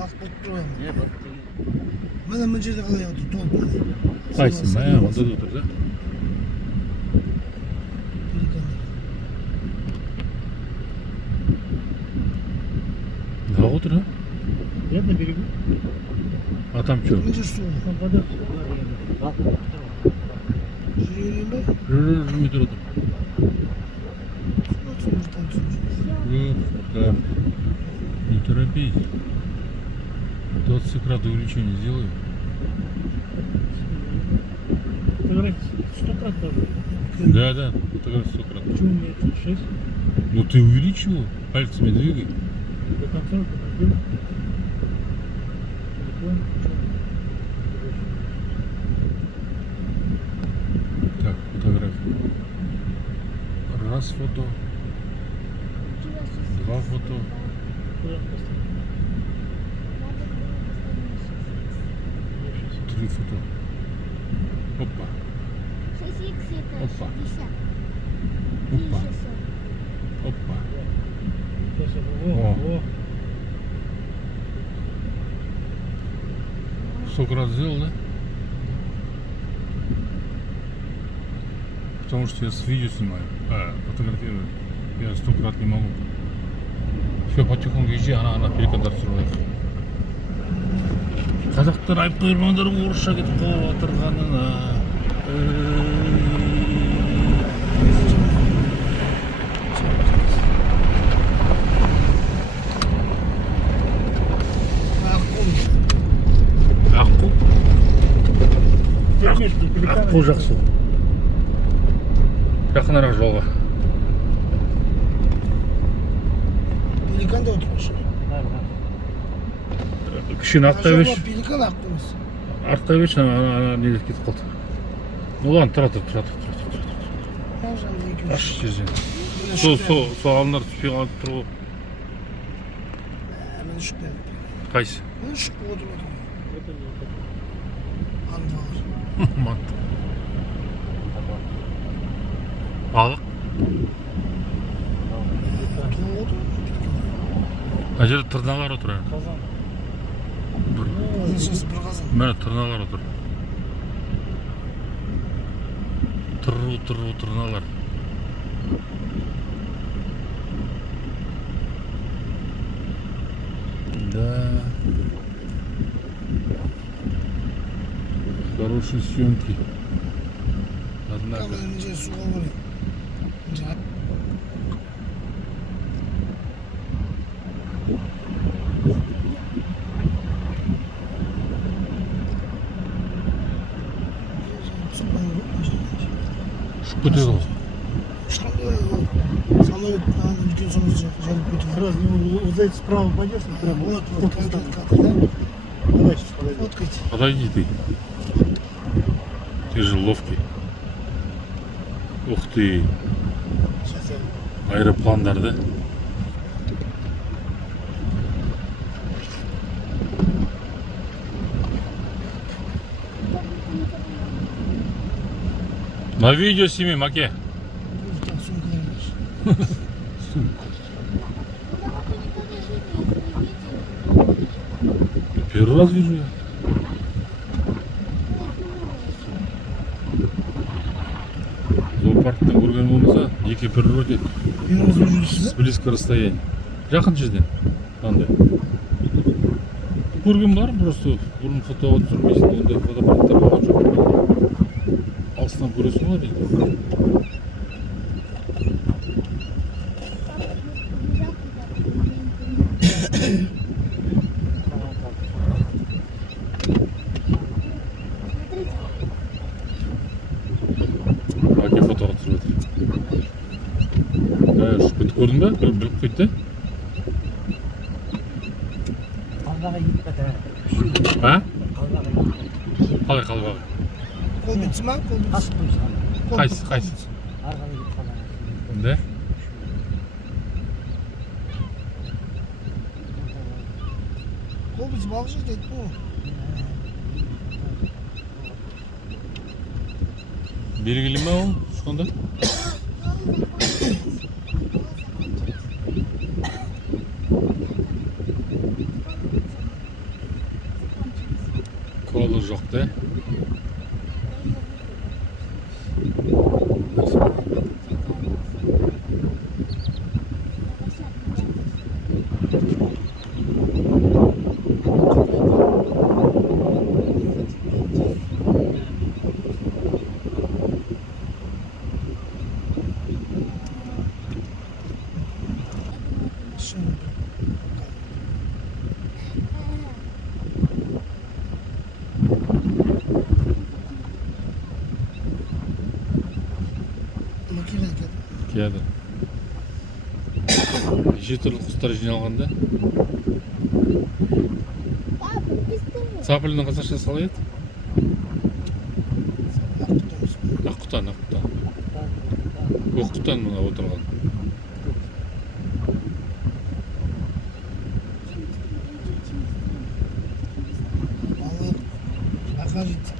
ақ болып тұрмайын. Міне мына жерде қалай отыр, толып міне. Қайсы, онда да отыр да? Да отыр, а? Я на берегу. А там что? Мына жер су. Там вода. Жүрейін бе? Жүрмей тұр отыр. Так, не торопись. 20-кратное увеличение сделаю. Фотографии 100 крат даже. Да, фотография 100 крат. Почему у меня тут 6? Ну ты увеличил его, пальцами двигай. До конца подожди. Так, фотография. Раз фото, два фото. Куда поставить? Три фото. Опа. 6х это Опа. 60. Опа. 60. Опа. О. 100 крат сделал, да? Потому что я с видео снимаю, фотографирую. Я 100 крат не могу. Все, потихоньку езжай, ана перекадар сұрайық. Қазақтар айып қойырмаңдар орысша кетіп қалып отырғанына. Аққу? Аққу жақсы. Жақынырақ жолға. Пеликан да отырмашы. Кішкене артқа берші. Пеликан ақ емес. Артқа берші, ана неден кетіп қалды. Ну ладно, тұра. Аш жерден. Сол алдындар түспей қалып тұр ғой. Міне шықпен. Қайсы? Міне шықпен отырмады. Это не так. Андалар. Манты. Алық? Тұлы отыр. Ана жерде тырналар отыр. Казан. Нешесі бір қазан. Міне тырналар отыр. Тұру тырналар. Да. Хорошие съемки. Однако. Мына жер суға барайын. Ұшып кетеді ғой. Ешқандай самолет үлкен самолет жанып кетіп. Сразу вот за эти справа пойдешь, прямо Вот, вот пойдет там. кадр, да? Давай сейчас подойдем. Фоткайте. Подойди ты. Ты же ловкий. Ух ты. Сейчас я... Аэропландар, да? На видео сними, Маке. Так, сумкалар бар. Первый раз вижу я. Зоопаркта көрген болмаса, жеке природе с близкого расстояния. Жақын жерден. Андай. Көрген бар, просто бұрын фото алып жүрмейсің, ондай фотоаппараттар болған жоқ. Алыстан көресің ғой дейді. Аке фото алып тұрып жатыр. Ұшып кетіп көрдің бе? Біліп кетті. Қалбаға кетіп кетті. А? Қалбаға кетіп. Қалай қалбағы? Қол бітсі ма? Қол бітсі. Қасық қойсын. Қайсы? Арғаға кетіп қалбаға. Да? Қол бітсі балық жер дейді бұл. Белгілі ме ол? Ұшқанда? жоқ да. Şimdi. Makine geldi. Келеді. Неше түрлі құстар жиналғанда. Папа, пистолет. Цапельдің қазақшасы қалай еді? Akıtıyoruz. Аққұтан. Оққұтан мына отырған. Vallahi bagaj